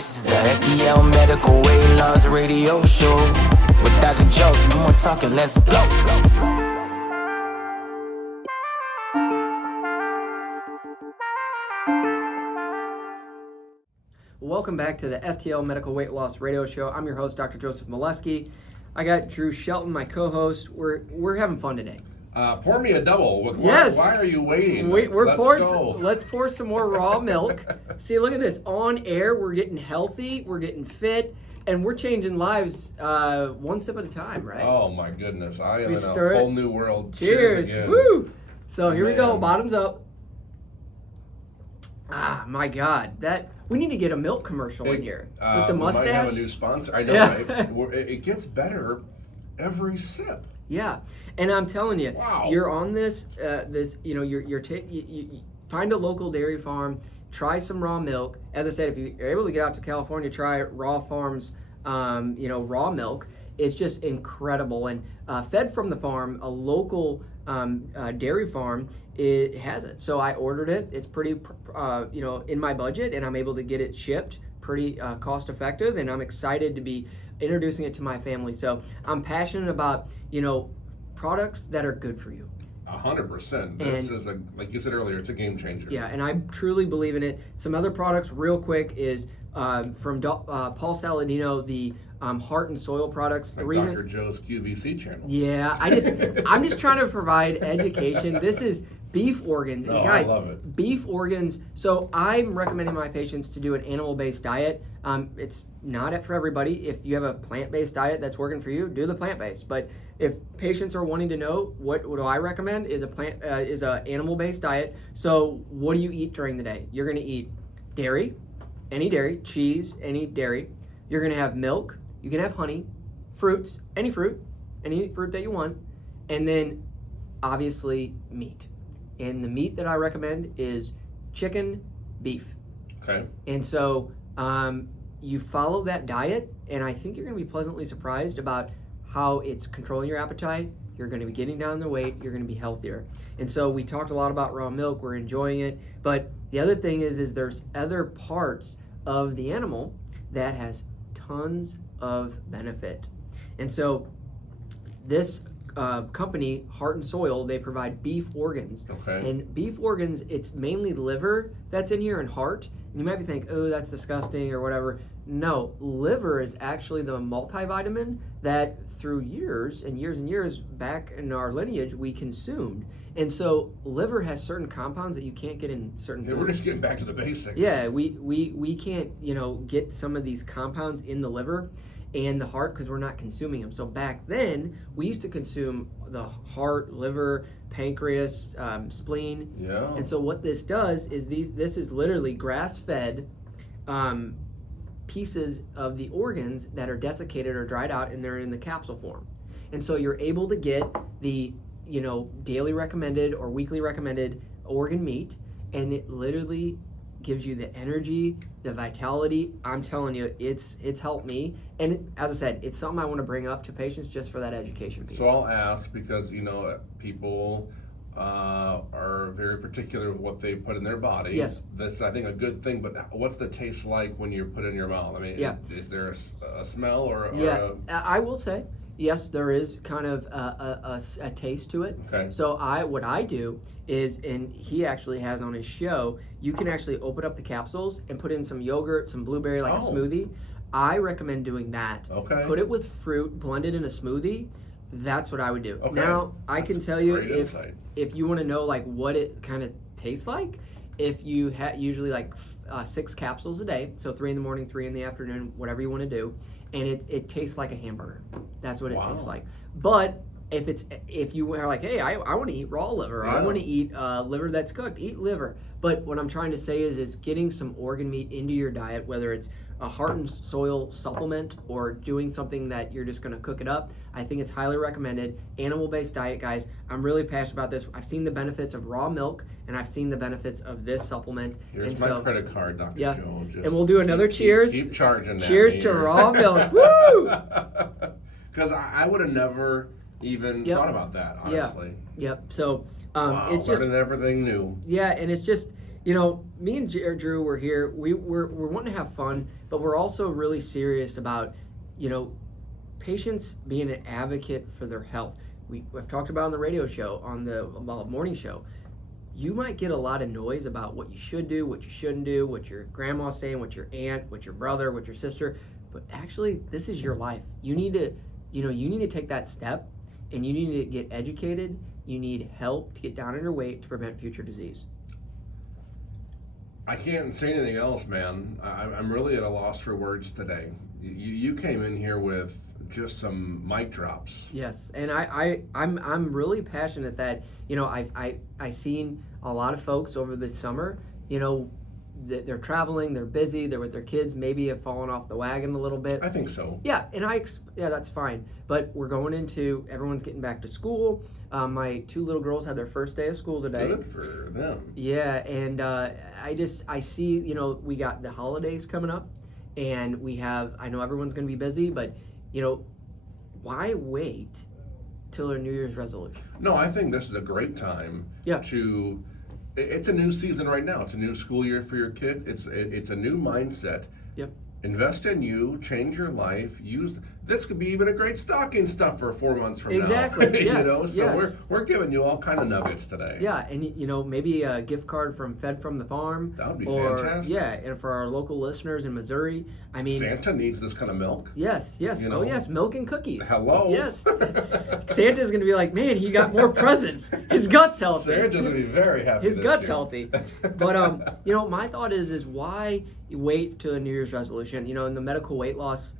This is the STL Medical Weight Loss radio show. With Dr. Joe, no more talking, let's go. Welcome back to the STL Medical Weight Loss radio show. I'm your host, Dr. Joseph Moleski. I got Drew Shelton, my co-host. We're having fun today. Pour me a double. Yes. Why are you waiting? Let's pour some more raw milk. See, look at this. On air, we're getting healthy, we're getting fit, and we're changing lives one sip at a time, right? Oh my goodness. I am in a whole new world. Cheers. Again. Woo! So here we go. Bottoms up. Ah, my God. We need to get a milk commercial in here. With the mustache. We might have a new sponsor. I know, Yeah. right? It gets better every sip. Yeah, and I'm telling you, Wow. You're on this. You find a local dairy farm, try some raw milk. As I said, if you're able to get out to California, try Raw Farms. Raw milk. It's just incredible, and fed from the farm, a local dairy farm, it has it. So I ordered it. It's pretty, in my budget, and I'm able to get it shipped. Pretty cost effective, and I'm excited to be introducing it to my family. So I'm passionate about, products that are good for you. 100%. This is like you said earlier, it's a game changer. Yeah, and I truly believe in it. Some other products, real quick, is from Paul Saladino, the Heart and Soil products. Like Dr. Joe's QVC channel. Yeah, I'm just trying to provide education. This is beef organs. And guys, I love it. Beef organs. So I'm recommending my patients to do an animal-based diet. It's not for everybody. If you have a plant-based diet that's working for you, do the plant-based. But if patients are wanting to know what do I recommend is a animal-based diet. So what do you eat during the day? You're going to eat dairy, any dairy, cheese, any dairy. You're going to have milk. You can have honey, fruits, any fruit that you want, and then obviously meat. And the meat that I recommend is chicken, beef. Okay. And so you follow that diet, and I think you're going to be pleasantly surprised about how it's controlling your appetite. You're going to be getting down the weight. You're going to be healthier. And so we talked a lot about raw milk. We're enjoying it. But the other thing is there's other parts of the animal that has tons of benefit. And so this company, Heart and Soil, they provide beef organs. Okay. And beef organs, it's mainly liver that's in here and heart. And you might be thinking, oh, that's disgusting or whatever. No, liver is actually the multivitamin that through years and years and years back in our lineage we consumed. And so liver has certain compounds that you can't get in certain foods. We're just getting back to the basics. Yeah, we can't, get some of these compounds in the liver and the heart because we're not consuming them. So back then, we used to consume the heart, liver, pancreas, spleen. Yeah. And so what this does is this is literally grass-fed pieces of the organs that are desiccated or dried out, and they're in the capsule form. And so you're able to get the daily recommended or weekly recommended organ meat, and it literally gives you the energy, the vitality. I'm telling you, it's helped me. And as I said, it's something I want to bring up to patients just for that education piece. So I'll ask because, people are very particular with what they put in their body. Yes. That's, I think, a good thing, but what's the taste like when you put it in your mouth? I mean, Yeah. is there a smell or Yeah, I will say, yes, there is kind of a taste to it. Okay. So what I do is, and he actually has on his show, you can actually open up the capsules and put in some yogurt, some blueberry, like a smoothie. I recommend doing that. Okay. Put it with fruit, blend it in a smoothie. That's what I would do. Okay. Now, I can tell you if you want to know like what it kind of tastes like, if you usually like 6 capsules a day, so 3 in the morning, 3 in the afternoon, whatever you want to do, and it tastes like a hamburger. That's what it tastes like. But if you are like, hey, I want to eat raw liver, or I want to eat liver that's cooked, eat liver. But what I'm trying to say is getting some organ meat into your diet, whether it's a Heart and Soil supplement or doing something that you're just going to cook it up. I think it's highly recommended. Animal-based diet, guys. I'm really passionate about this. I've seen the benefits of raw milk, and I've seen the benefits of this supplement. Here's my credit card, Dr. Yeah. Joe. And we'll do another cheers. Keep charging that. Cheers to raw milk. Woo! Because I would have never even thought about that, honestly. Yep. So Wow, it's just learning everything new. Yeah, and it's just Me and Drew were here. We're wanting to have fun, but we're also really serious about, patients being an advocate for their health. We've talked about on the radio show, on the morning show. You might get a lot of noise about what you should do, what you shouldn't do, what your grandma's saying, what your aunt, what your brother, what your sister. But actually, this is your life. You need to, you need to take that step, and you need to get educated. You need help to get down on your weight to prevent future disease. I can't say anything else, man. I'm really at a loss for words today. You came in here with just some mic drops. Yes, and I'm really passionate that I seen a lot of folks over the summer. They're traveling, they're busy, they're with their kids, maybe have fallen off the wagon a little bit. I think so. Yeah, and that's fine. But we're going into, everyone's getting back to school. My 2 little girls had their first day of school today. Good for them. Yeah, and I see, we got the holidays coming up, and I know everyone's going to be busy, but, why wait till a New Year's resolution? No, I think this is a great time to... It's a new season right now. It's a new school year for your kid. It's a new mindset. Yep. Invest in you, change your life. This could be even a great stocking stuffer 4 months from exactly. now. Yes. So we're giving you all kind of nuggets today. Yeah, and maybe a gift card from Fed from the Farm. That would be fantastic. Yeah, and for our local listeners in Missouri, Santa needs this kind of milk. Yes. Oh yes, milk and cookies. Hello. Yes. Santa's gonna be like, man, he got more presents. His gut's healthy. Santa's gonna be very happy. His gut's healthy. But my thought is why wait to a New Year's resolution? In the medical weight loss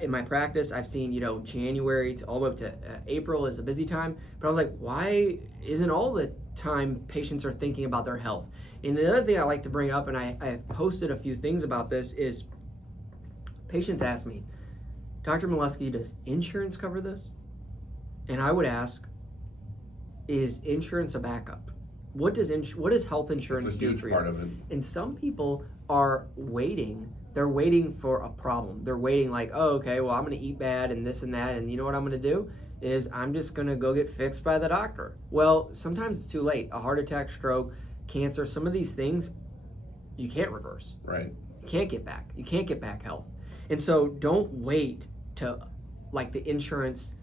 in my practice, I've seen January to all the way up to April is a busy time. But I was like, why isn't all the time patients are thinking about their health? And the other thing I like to bring up, and I posted a few things about this, is patients ask me, Dr. Moleski, does insurance cover this? And I would ask, is insurance a backup? What does health insurance do for you? That's a huge part of it. And some people are waiting. They're waiting for a problem. They're waiting like, oh, okay, well, I'm going to eat bad and this and that. And you know what I'm going to do? Is I'm just going to go get fixed by the doctor. Well, sometimes it's too late. A heart attack, stroke, cancer, some of these things you can't reverse. Right. You can't get back. You can't get back health. And so don't wait to, like the insurance,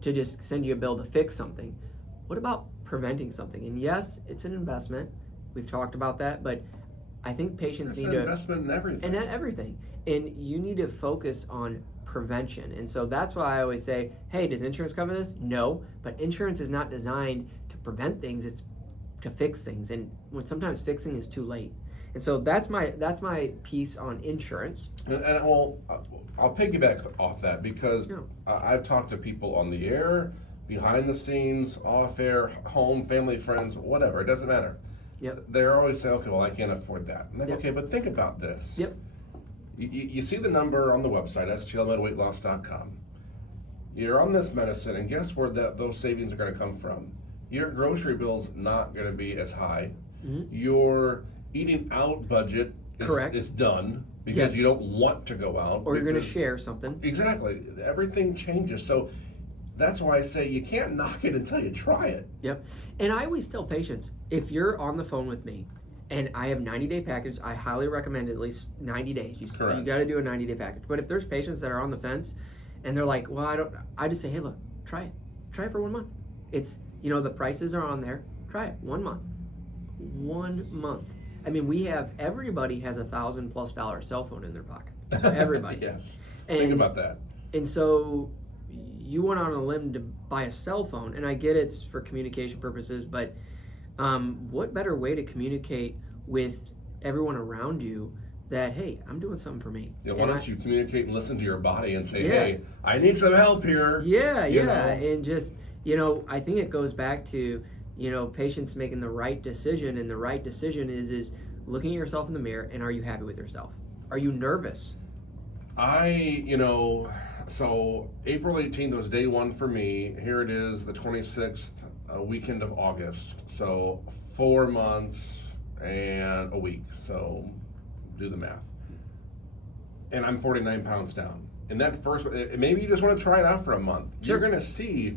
to just send you a bill to fix something. What about preventing something? And yes, it's an investment. We've talked about that, but I think patients need to investment in everything. And in everything. And you need to focus on prevention. And so that's why I always say, hey, does insurance cover this? No, but insurance is not designed to prevent things, it's to fix things. And when sometimes fixing is too late. And so that's my piece on insurance. And I'll piggyback off that because I've talked to people on the air, behind the scenes, off air, home, family, friends, whatever. It doesn't matter. Yep. They're always saying, okay, well, I can't afford that. I'm like, okay, but think about this. Yep. You see the number on the website, STLMedWeightLoss.com. You're on this medicine, and guess where those savings are going to come from? Your grocery bill's not going to be as high. Mm-hmm. Your eating out budget is done because you don't want to go out. Or you're going to share something. Exactly. Everything changes. So that's why I say you can't knock it until you try it. Yep. And I always tell patients, if you're on the phone with me and I have 90-day package, I highly recommend at least 90 days. You got to do a 90-day package. But if there's patients that are on the fence and they're like, well, I just say, hey, look, try it. Try it for 1 month. It's, the prices are on there. Try it. 1 month. 1 month. I mean, everybody has $1,000+ cell phone in their pocket. Everybody. Yes. Think about that. And so you went on a limb to buy a cell phone, and I get it's for communication purposes, but what better way to communicate with everyone around you that, hey, I'm doing something for me. Yeah, why don't you communicate and listen to your body and say, hey, I need some help here. Yeah. And just, I think it goes back to, patients making the right decision, and the right decision is looking at yourself in the mirror, and are you happy with yourself? Are you nervous? So April 18th was day one for me. Here it is, the 26th weekend of August. So 4 months and a week. So do the math. And I'm 49 pounds down. And that first, maybe you just want to try it out for a month. Sure. You're going to see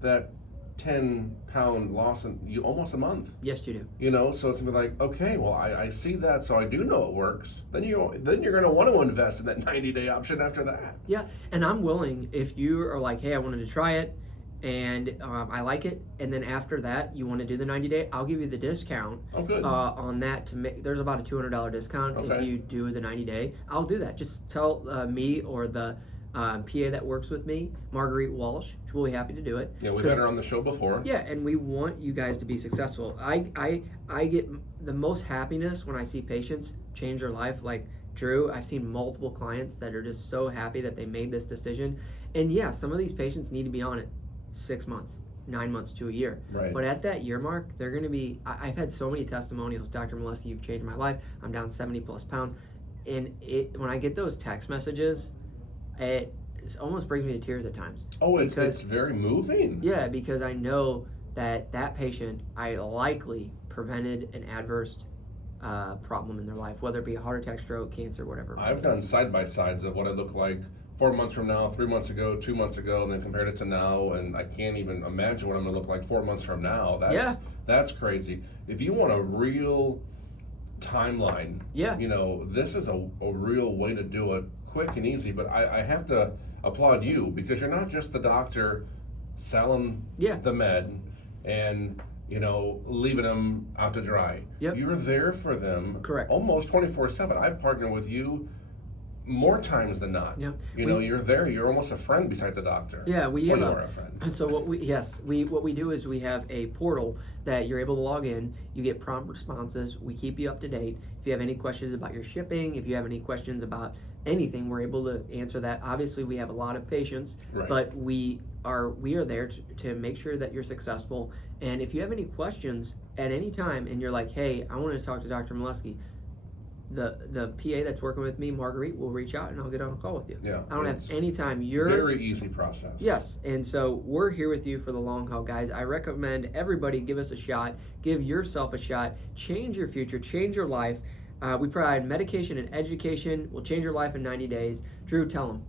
that 10-pound loss in almost a month. Yes, you do. You know, so it's gonna be like, okay, well, I see that, so I do know it works. Then you're gonna want to invest in that 90-day option after that. Yeah, and I'm willing, if you are like, hey, I wanted to try it, and I like it, and then after that you want to do the 90-day, I'll give you the discount. Oh, good. On that to make. There's about a $200 discount if you do the 90-day. I'll do that. Just tell me or the PA that works with me, Marguerite Walsh. She'll be happy to do it. Yeah, we've had her on the show before. Yeah, and we want you guys to be successful. I get the most happiness when I see patients change their life. Like Drew, I've seen multiple clients that are just so happy that they made this decision. And yeah, some of these patients need to be on it 6 months, 9 months to a year. Right. But at that year mark, they're going to be, I've had so many testimonials. Dr. Moleski, you've changed my life. I'm down 70 plus pounds. And when I get those text messages, it almost brings me to tears at times. Oh, it's very moving. Yeah, because I know that patient, I likely prevented an adverse problem in their life, whether it be a heart attack, stroke, cancer, whatever. I've done side-by-sides of what I look like 4 months from now, 3 months ago, 2 months ago, and then compared it to now, and I can't even imagine what I'm going to look like 4 months from now. That's crazy. If you want a real timeline, you know, this is a real way to do it, quick and easy. But I have to applaud you, because you're not just the doctor selling the med and, you know, leaving them out to dry. You're there for them. Correct. Almost 24/7. I've partnered with you more times than not. You know, you're there. You're almost a friend besides a doctor. Yeah, we well, have you are a friend. So what we do is we have a portal that you're able to log in. You get prompt responses. We keep you up to date. If you have any questions about your shipping, if you have any questions about anything, we're able to answer that. Obviously, we have a lot of patients, but we are there to make sure that you're successful. And if you have any questions at any time, and you're like, hey, I want to talk to Dr. Moleski, the PA that's working with me, Marguerite, will reach out and I'll get on a call with you. I don't have any time. Very easy process. Yes, and so we're here with you for the long haul, guys. I recommend everybody give us a shot. Give yourself a shot. Change your future. Change your life. We provide medication and education. We'll change your life in 90 days. Drew, tell them.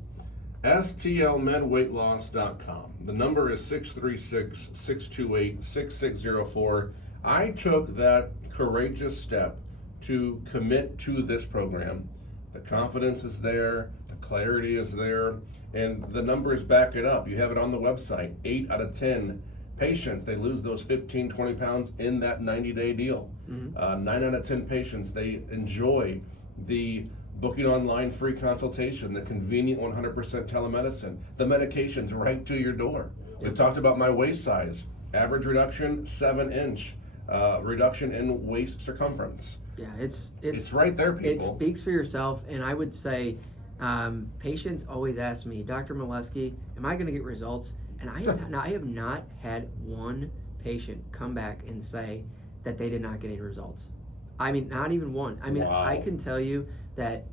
STLMedWeightLoss.com. The number is 636-628-6604. I took that courageous step to commit to this program. The confidence is there, the clarity is there, and the numbers back it up. You have it on the website. 8 out of 10 patients, they lose those 15, 20 pounds in that 90-day deal. 9 out of 10 patients, they enjoy the booking online free consultation, the convenient 100% telemedicine, the medications right to your door. We've talked about my waist size. Average reduction, 7-inch reduction in waist circumference. Yeah, it's right there, people. It speaks for yourself, and I would say patients always ask me, Dr. Moleski, am I going to get results? And I have not had one patient come back and say that they did not get any results. I mean, not even one. I mean, I can tell you that,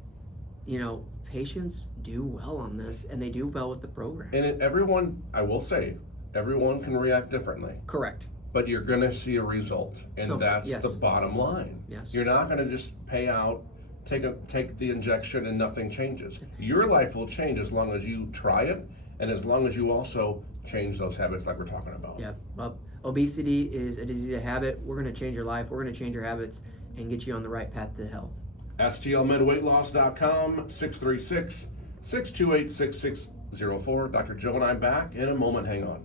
you know, patients do well on this, and they do well with the program. And everyone, I will say, everyone can react differently. Correct. But you're going to see a result, and that's the bottom line. You're not going to just pay out, take the injection, and nothing changes. Your life will change as long as you try it, and as long as you also change those habits like we're talking about. Yeah. Well, obesity is a disease of habit. We're going to change your life. We're going to change your habits and get you on the right path to health. STLMedWeightLoss.com, 636-628-6604. Dr. Joe and I back in a moment. Hang on.